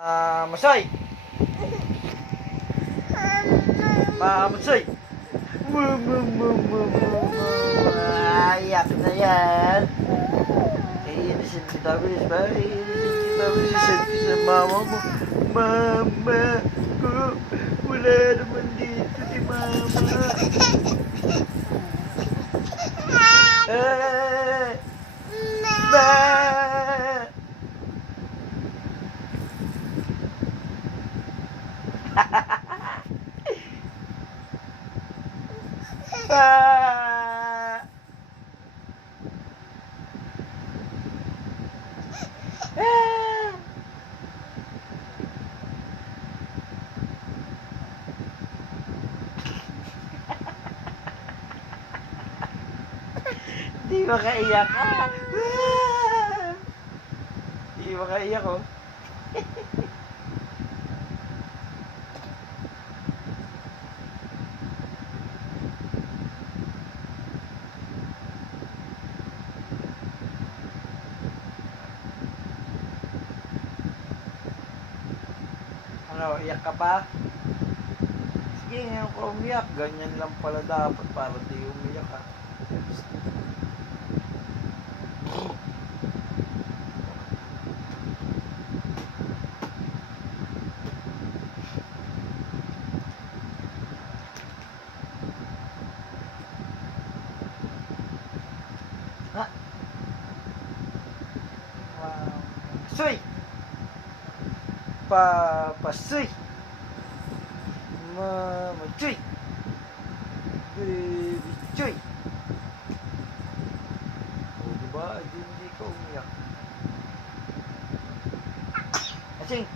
Masoy! Masoy! Ayak na yan! Iinisin kita, bilis ba? Iinisin kita, bilisan ko sa mama mo. Mama ko, wala naman dito si mama. Ma! Ah! Ah! Di makaiyak ah! Di makaiyak oh. Ano, iyak ka pa? Sige, ngayon ko umiyak. Ganyan lang pala dapat para di umiyak ka. Ha? Wow. Soy! Pasoy! Mama Choy! Baby Choy! O diba? Hindi ka umiyak. Asing!